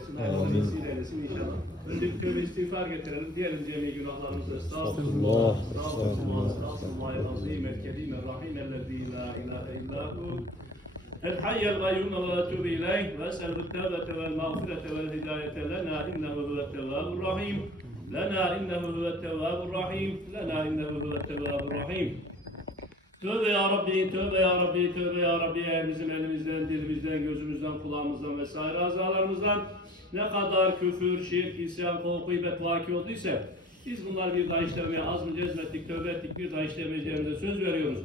eylesin. Allah vesile eylesin inşallah. Önce bir tövbe istiğfar getirelim. Diyelim cemi günahlarımızı estağfurullah. Estağfurullah. Estağfurullah. Estağfurullah. El-Kerim El-Rahim. El-Lezî la ilahe illâhu. الحي القيوم واتوب اليه واسال التوبه والمغفره والهدايه لنا انه هو التواب الرحيم لنا انه هو التواب الرحيم لنا انه هو التواب الرحيم Tövbe ya Rabbi, tövbe ya Rabbi, tövbe ya Rabbi. Bizim elimizden, dilimizden, gözümüzden, kulağımızdan vesaire azalarımızdan ne kadar küfür, şirk, isyan, kol, gıybet vaki olduysa biz bunlar bir daha işlemeye az mı cezmettik, tövbe ettik, bir daha işlemeyeceğimize söz veriyoruz.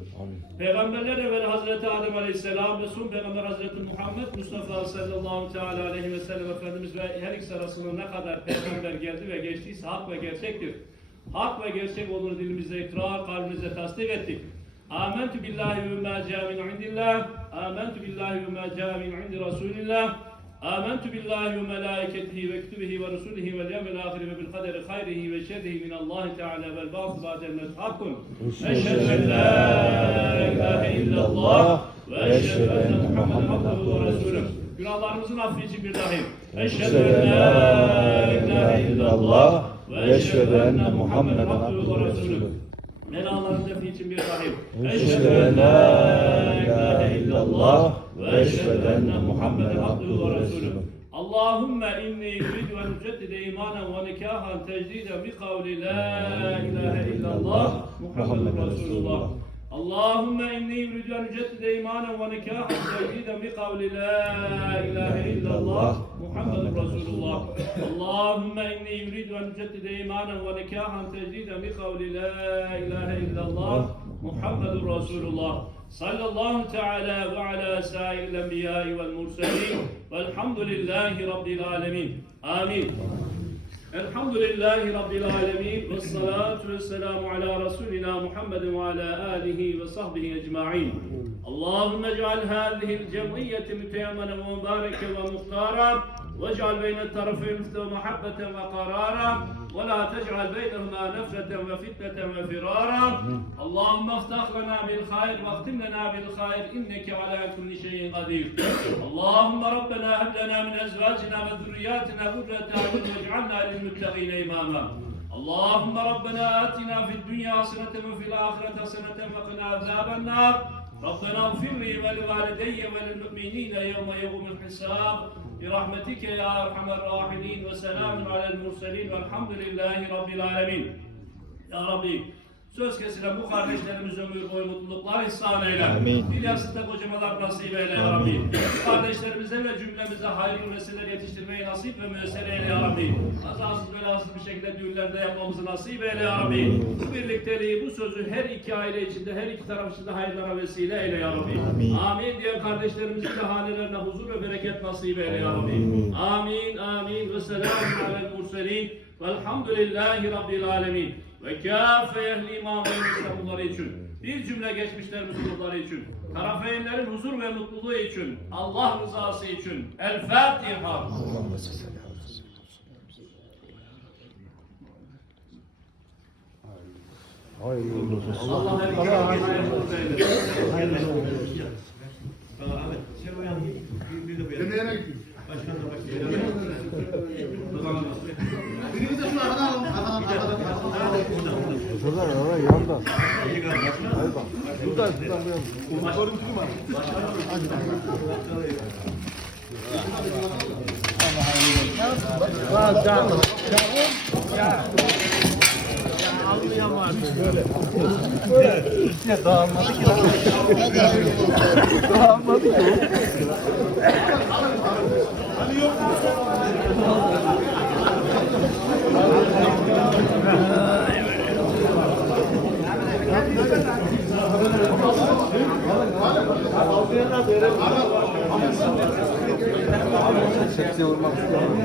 Peygamberler evveli Hazreti Adem Aleyhisselam ve son Peygamber Hazreti Muhammed Mustafa sallallahu teala aleyhi ve sellem Efendimiz ve her ikisi arasında ne kadar peygamber geldi ve geçtiyse hak ve gerçektir. Hak ve gerçek olduğunu dilimizde ikrar, kalbimizde tasdik ettik. Âmentü billahi ve mâ câmin indillah. Âmentü billahi ve mâ câmin indi Rasulillah. Âmentü billahi ve melâiketihi ve kütübihi ve rusulihi ve yevmel âhiri ve bil kaderi hayrihi ve şerrihi minallâhi teâlâ vel bâhı bâdennet hakkun. Eşhedü en lâ ilâhe illallah ve eşhedü enne Muhammeden abduhu. Günahlarımızın affı için bir dahil. Eşhedü en lâ ilâhe illallah ve eşhedü enne Muhammeden abduhu ve resulüh. Belaların defi için bir dahi. Eşhedü en la ilahe illallah ve eşhedü enne Muhammeden abduhu ve resulüh. Allahümme inni yuridu en uceddide imanen ve nikahan tecdiden bi kavli la ilahe illallah Muhammeden Resulullah. اللهم إني أريد أن أجدد إيمانا ونكاحا تجديدا بقول لا إله إلا الله محمد رسول الله. اللهم إني أريد أن أجدد إيمانا ونكاحا تجديدا بقول لا إله إلا الله محمد رسول الله. صلى الله تعالى وعلى سائر الأنبياء والمرسلين والحمد لله رب العالمين. آمين. الحمد لله رب العالمين والصلاة والسلام على رسولنا محمد وعلى آله وصحبه أجمعين اللهم اجعل هذه الجمعية متيمنة ومباركة ومختارة واجعل بين الطرفين محبة وقرارا ولا تجعل بينهما نفرة وفتنة وفرارا. اللهم افتح لنا بالخير واختم لنا بالخير إنك على كل شيء قدير. اللهم ربنا هب لنا من أزواجنا وذرياتنا قرة أعين واجعلنا للمتقين إماما. اللهم ربنا آتنا في الدنيا حسنة وفي الآخرة حسنة وقنا عذاب النار. ربنا اغفر لي ولوالدي وللمؤمنين يوم يقوم الحساب برحمتك يا أرحم الراحمين وسلام على المرسلين والحمد لله رب العالمين. Ya Rabbi söz kesilen bu kardeşlerimiz ömür boyu mutluluklar ihsan eyle. Amin. Bir yastıkta kocamalar nasip eyle ya Rabbi. Kardeşlerimize ve cümlemize hayırlı vesileler yetiştirmeyi nasip ve müessere eyle ya Rabbi. Kazasız belasız bir şekilde düğünlerde yapmamızı nasip eyle ya Rabbi. Bu birlikteliği, bu sözü her iki aile içinde, her iki taraf içinde hayırlara vesile eyle ya Rabbi. Amin. Amin diyen kardeşlerimizin de hanelerine huzur ve bereket nasip eyle ya Rabbi. Amin, amin. Ve selamun alel murselin. Velhamdülillahi Rabbil alemin. Ve kâfe ehli ve İslamlıları için. Bir cümle geçmişlerimiz ruhları için. Tarafeynlerin huzur ve mutluluğu için. Allah rızası için. El Fatiha. Hayırlı olsun. Allah hayırlı eylesin. Şuradan oraya yandan. Hayır bak. Şuradan şuradan buraya. Umutların kim var? Allah'a emanet olun. Ya. Anlayamadım. Böyle. Böyle. Ya dağılmadı ki. Dağılmadı ki. Hani yok mu? Sepsiye vurmak istiyorum.